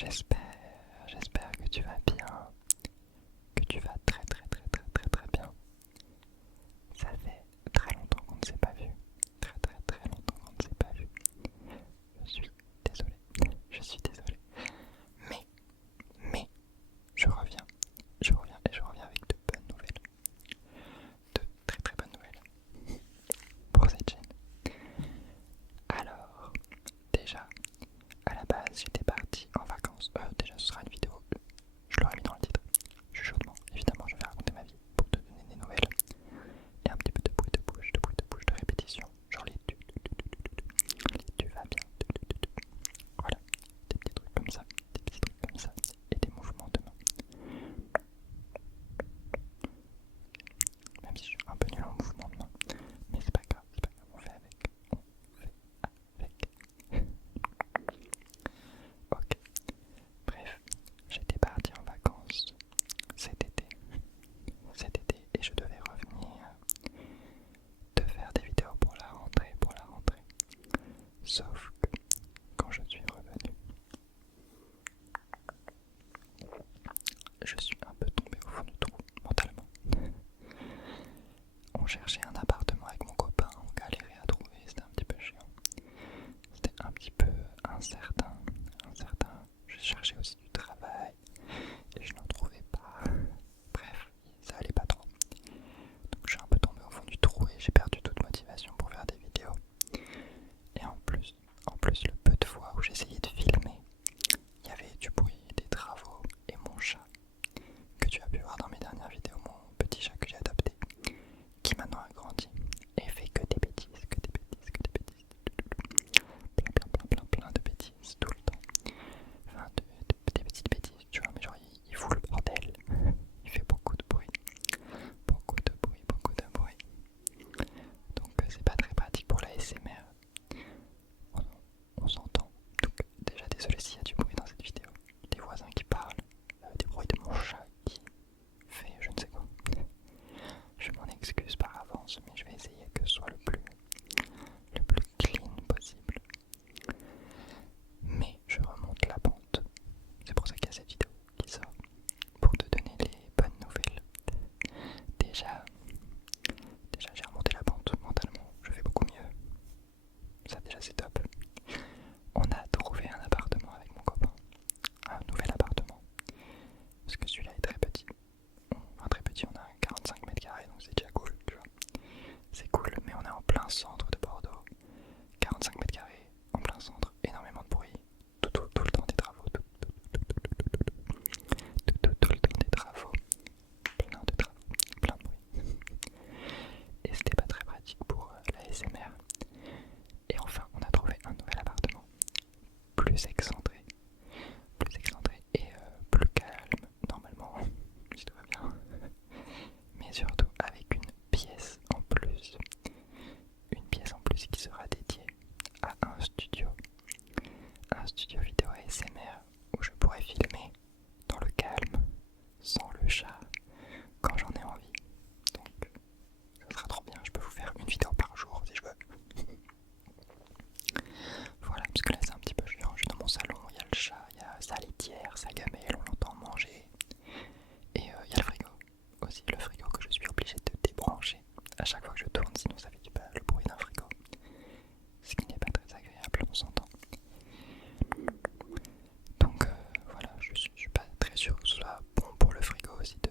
J'espère que tu vas bien, que tu vas très bien. Ça fait très longtemps qu'on ne s'est pas vu, très longtemps qu'on ne s'est pas vu. Je suis désolé. Mais, je reviens et je reviens avec de bonnes nouvelles, de très bonnes nouvelles pour cette chaîne. Alors, déjà, à la base, j'étais parti en vacances. Déjà, ce sera une vidéo, je l'aurais mis dans le titre. Chuchotement, évidemment, je vais raconter ma vie pour te donner des nouvelles. Et un petit peu de bruit de bouche, de répétition. Genre les tu vas bien. Voilà, des petits trucs comme ça, et des mouvements de main. Même si je suis un peu nul en mouvement de main, mais c'est pas grave, on fait avec. Ok, bref, j'étais parti en vacances cet été et je devais revenir de faire des vidéos pour la rentrée. Sauf que quand je suis revenu, je suis un peu tombé au fond du trou mentalement. On cherchait un appartement avec mon copain, on galérait à trouver, c'était un petit peu chiant. C'était un petit peu incertain. Je cherchais aussi du travail et je n'en trouvais pas. Bref, ça allait pas trop. Donc je suis un peu tombé au fond du trou et j'ai perdu toute motivation pour faire des vidéos. Et en plus, le peu de fois où j'essayais de filmer, il y avait du bruit, des travaux et mon chat que tu as pu voir dans mes dernières vidéos, mon petit chat que j'ai adopté, qui maintenant a grandi et fait que des bêtises, plein de bêtises tout le temps. Enfin, des petites bêtises, tu vois, mais genre il fout le bordel, il fait beaucoup de bruit. Donc c'est pas très pratique pour la SMR. On s'entend. Donc déjà désolé s'il y a du bruit dans cette vidéo. Des voisins qui parlent, des bruits de mon chat qui fait je ne sais quoi. Je m'en excuse par avance, mais je vais essayer que ce soit le plus clean possible. Mais je remonte la pente. C'est pour ça qu'il y a cette vidéo qui sort. Pour te donner les bonnes nouvelles. Déjà j'ai remonté la pente mentalement. Je vais beaucoup mieux. Ça déjà c'est top. On a trouvé un appartement avec mon copain. Un nouvel appartement. Parce que celui-là est très petit. Enfin très petit, on a 45 mètres carrés, donc c'est déjà cool, tu vois. C'est cool, mais on est en plein centre de Bordeaux. 45 mètres carrés, en plein centre, énormément de bruit. Tout le temps des travaux. Tout le temps des travaux. Plein de bruit. Et c'était pas très pratique pour la SMR. Et enfin, on a trouvé un nouvel appartement. Plus excentré et plus calme, normalement, si tout va bien. Mais surtout avec une pièce en plus qui sera dédiée à un studio vidéo ASMR où je pourrais filmer dans le calme, sans le chat, quand j'en ai envie. Donc ça sera trop bien, je peux vous faire une vidéo par jour si je veux. Voilà, parce que là c'est un petit peu chiant, je suis dans mon salon, il y a le chat, il y a sa litière, sa gamelle, on l'entend manger. Et il y a le frigo aussi, le frigo que je suis obligé de débrancher à chaque fois que je tourne, sinon ça fait le bruit d'un frigo. Ce qui n'est pas très agréable, on s'entend. Donc voilà, je suis pas très sûr que ce soit bon pour le frigo aussi de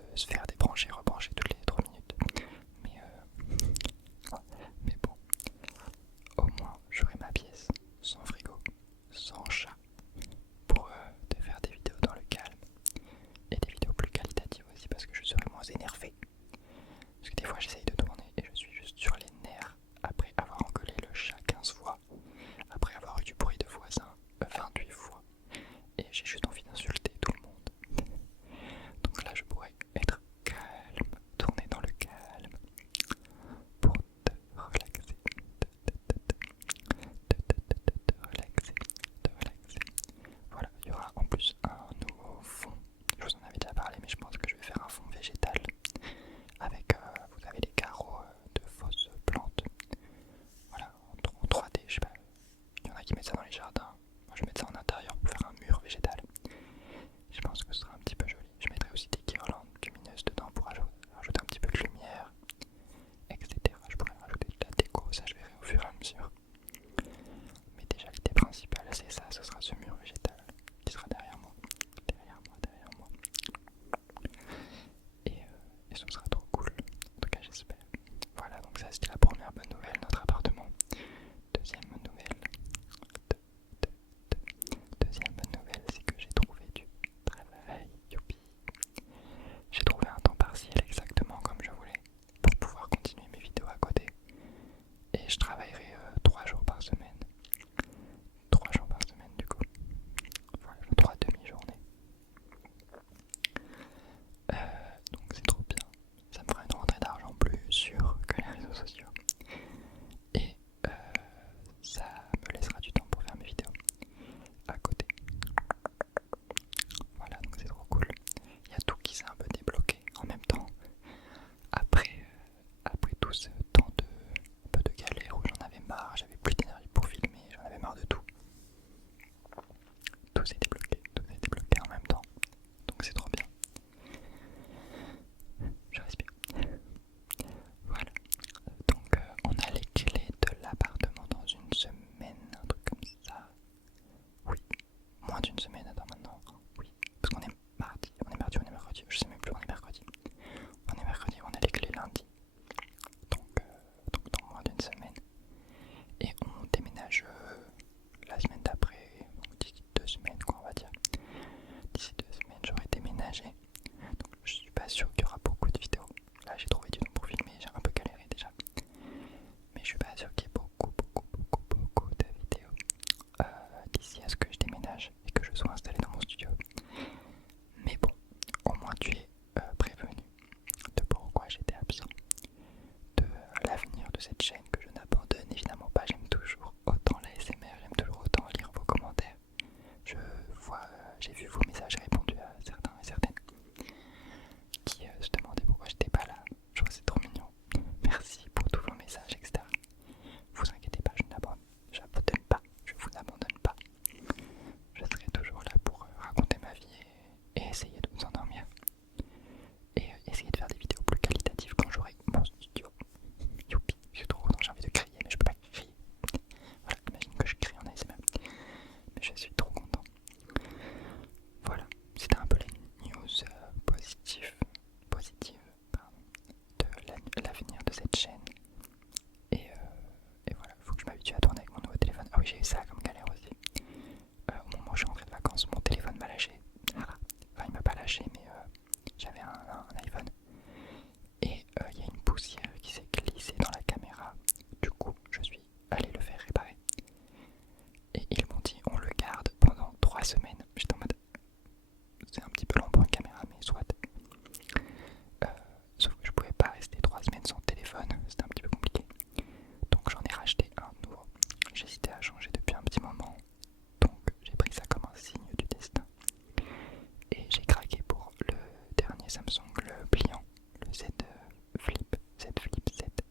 d'ici à ce que je déménage et que je sois installé dans mon studio. Mais bon, au moins tu es prévenu de pourquoi j'étais absent, de l'avenir de cette chaîne que je n'abandonne évidemment pas. J'aime toujours autant la SMR, j'aime toujours autant lire vos commentaires. J'ai vu vos messages, j'ai répondu à certains et certaines qui se demandaient pourquoi j'étais pas là. Je trouve que c'est trop mignon. Merci pour tous vos messages, etc. Vous inquiétez pas, j'abandonne pas, je vous abandonne pas. Je serai toujours là pour raconter ma vie et essayer de vous endormir. Et essayer de faire des vidéos plus qualitatives quand j'aurai mon studio. Youpi, je suis trop content, j'ai envie de crier, mais je peux pas crier. Voilà, imagine que je crie en ASMR. Mais je suis trop content. Voilà, c'était un peu les news positives de l'avenir de cette chaîne. Et voilà, il faut que je m'habitue à tourner avec mon nouveau téléphone. Ah oui, j'ai eu ça comme galère aussi. Au moment où je suis rentré de vacances, mon téléphone m'a lâché. Enfin, il m'a pas lâché, mais j'avais un iPhone. Et il y a une poussière qui s'est glissée dans la caméra. Du coup, je suis allé le faire réparer. Et ils m'ont dit, on le garde pendant 3 semaines. J'étais en mode, c'est un petit peu long pour une caméra, mais soit. Sauf que je pouvais pas rester 3 semaines sans téléphone, c'était un petit peu compliqué. Donc j'en ai racheté un nouveau. J'hésitais à changer depuis un petit moment. Donc j'ai pris ça comme un signe du destin. Et j'ai craqué pour le dernier Samsung, le pliant, le Z Flip 7,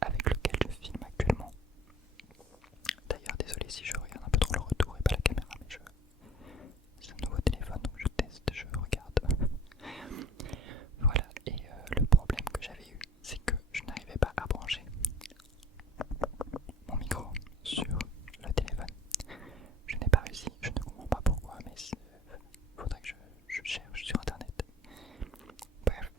avec lequel je filme actuellement. D'ailleurs, désolé si je regarde un peu trop le retour et pas la caméra, mais c'est un nouveau téléphone donc je teste, je regarde. Voilà, et le problème que j'avais eu, c'est que je n'arrivais pas à brancher mon micro sur le téléphone. Je n'ai pas réussi, je ne comprends pas pourquoi, mais il faudrait que je cherche sur internet. Bref,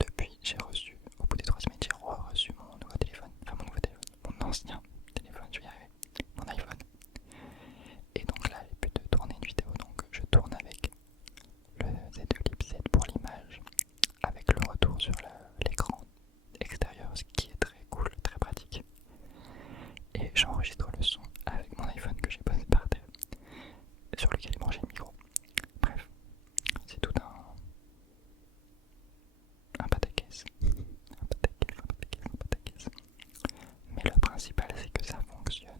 depuis j'ai reçu, au bout des 3 semaines, j'ai reçu mon nouveau téléphone, mon ancien téléphone, je vais y arriver, mon iPhone. Et donc là, j'ai pu de tourner une vidéo, donc je tourne avec le Z Flip 7 pour l'image, avec le retour sur l'écran extérieur, ce qui est très cool, très pratique. Et j'enregistre le son avec mon iPhone que j'ai posé par terre, sur lequel est branché le micro. Bref, c'est tout un pataquès. Mais le principal, c'est que ça fonctionne.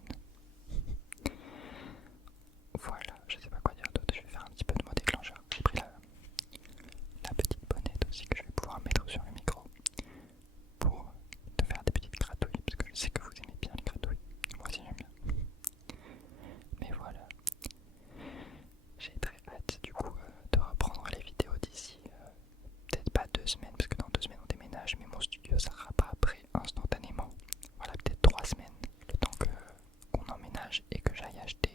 Voilà, je sais pas quoi dire d'autre, je vais faire un petit peu de mot déclencheur. J'ai pris la petite bonnette aussi que je vais pouvoir mettre sur le micro pour te faire des petites gratouilles, parce que je sais que vous aimez bien les gratouilles. Moi aussi j'aime bien. Mais voilà, j'ai très hâte du coup de reprendre les vidéos d'ici peut-être pas 2 semaines, parce que dans 2 semaines on déménage, mais mon studio ça sera pas prêt instantanément. Voilà, peut-être 3 semaines, le temps qu'on emménage et que j'aille acheter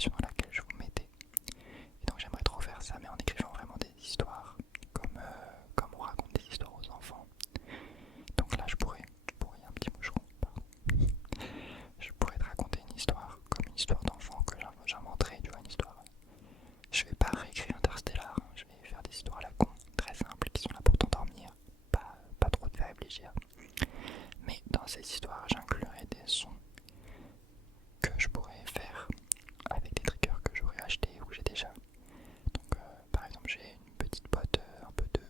situation dans laquelle je vous mettais. Et donc j'aimerais trop faire ça, mais en écrivant vraiment des histoires, comme on raconte des histoires aux enfants. Donc là je pourrais, il y a un petit moucheron, pardon. Je pourrais te raconter une histoire, comme une histoire d'enfant que j'inventerais, tu vois, une histoire. Je vais pas réécrire Interstellar, hein. Je vais faire des histoires à la con, très simples, qui sont là pour t'endormir, pas trop te faire réfléchir. Mais dans ces histoires, j'inclurai des sons que je pourrais faire avec des triggers que j'aurais achetés ou que j'ai déjà. Donc par exemple j'ai une petite botte, un peu de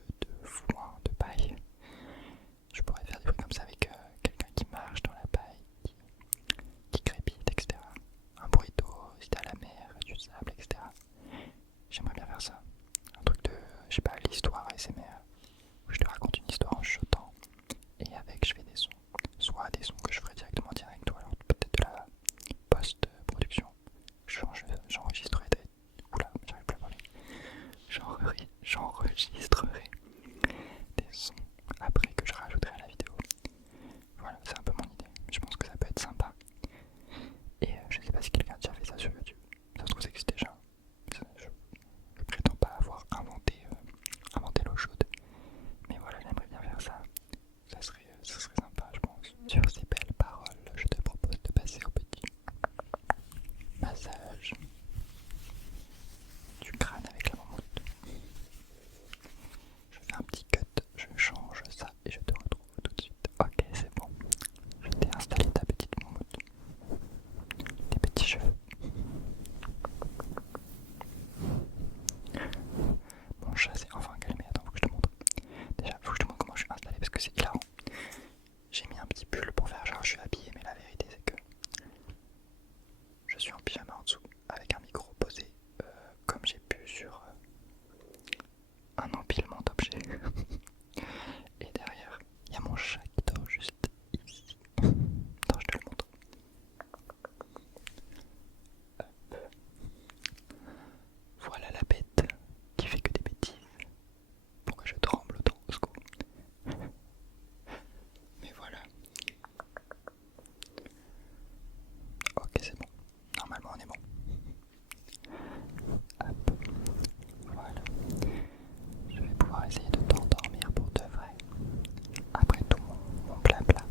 foin, de paille. Je pourrais faire des trucs comme ça avec quelqu'un qui marche dans la paille, qui crépite, etc. Un bruit d'eau, si t'es à la mer, du sable, etc. J'aimerais bien faire ça. Un truc de, je sais pas, l'histoire ASMR, où je te raconte une histoire en chuchotant, et avec je fais des sons. Soit des sons que je ferai directement direct, ou alors peut-être de la post-production. J'enregistrerai des... Oula, j'arrive plus à parler. J'enregistrerai des sons après que je rajouterai à la vidéo. Voilà, c'est un peu mon idée. Je pense que ça peut être sympa. Et je sais pas si quelqu'un a déjà fait ça sur YouTube. Ça se trouve ça existe déjà. Je prétends pas avoir inventé l'eau chaude. Mais voilà, j'aimerais bien faire ça. Ça serait sympa, je pense. Sur ces belles paroles, je te propose de passer au petit massage du crâne avec la mammouth. Je fais un petit cut, je change ça et je te retrouve tout de suite. Ok, c'est bon. Je t'ai installé ta petite mammouth. Tes petits cheveux. Mon chat s'est enfin calmé. Attends, faut que je te montre. Déjà, faut que je te montre comment je suis installé parce que c'est hilarant. J'ai mis un petit pull pour faire genre je suis habillé, mais la vérité c'est que je suis en pyjama en dessous avec un micro posé comme j'ai pu sur un empilement d'objets. Et derrière, il y a mon chat qui dort juste ici. Attends, je te le montre. Hop. Voilà la bête qui fait que des bêtises. Pourquoi je tremble autant au secours. Mais voilà. Ok, c'est bon. Normalement, on est bon. Hop. Voilà. Je vais pouvoir essayer de t'endormir pour de vrai. Après tout mon blabla.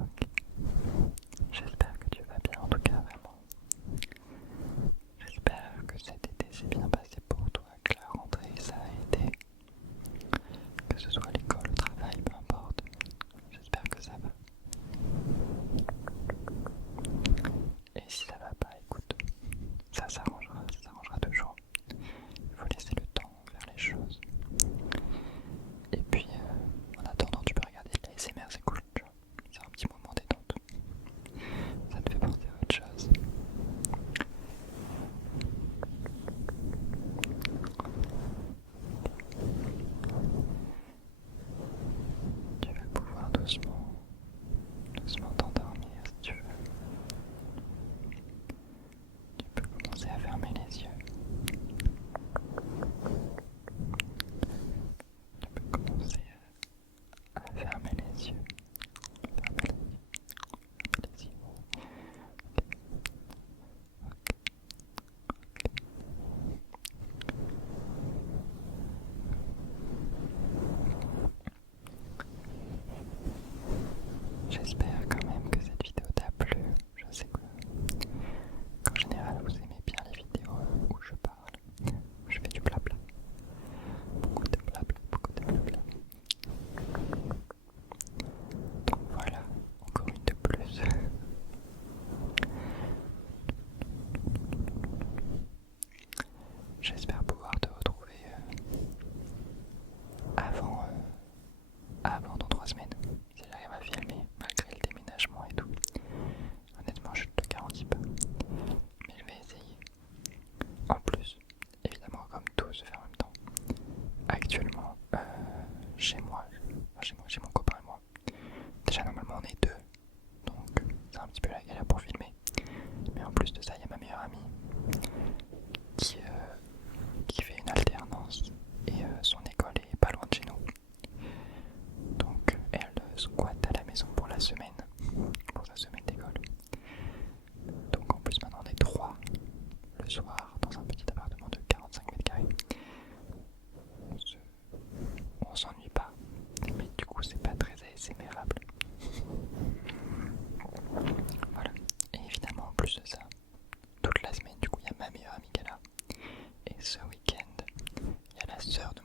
Ok. J'espère que tu vas bien en tout cas, vraiment. J'espère que cet été s'est bien passé pour toi, que la rentrée ça a été. Que ce soit l'école, le travail, peu importe. J'espère que ça va. Et si ça va pas, écoute, ça s'arrangera toujours. Il faut laisser le temps faire les choses. Et puis, en attendant, tu peux regarder de l'ASMR, c'est cool, tu vois. C'est un petit moment détente. Ça te fait penser à autre chose. Tu vas pouvoir doucement t'endormir si tu veux. Tu peux commencer à fermer les yeux. Tu peux commencer à fermer les yeux. Fermer les yeux. J'espère quand même que cette vidéo t'a plu. Je sais qu'en général vous aimez bien les vidéos où je parle, où je fais du blabla. Beaucoup de blabla, beaucoup de blabla. Donc voilà, encore une de plus. J'espère pouvoir te retrouver avant dans 3 semaines, si j'arrive à filmer malgré le déménagement et tout. Honnêtement, je ne te garantis pas, mais je vais essayer. En plus, évidemment, comme tout se fait en même temps, actuellement, chez moi, chez mon copain et moi, déjà normalement on est deux, donc c'est un petit peu la galère pour filmer. Mais en plus de ça, il y a ma meilleure amie qui ce week-end, il y a la sœur de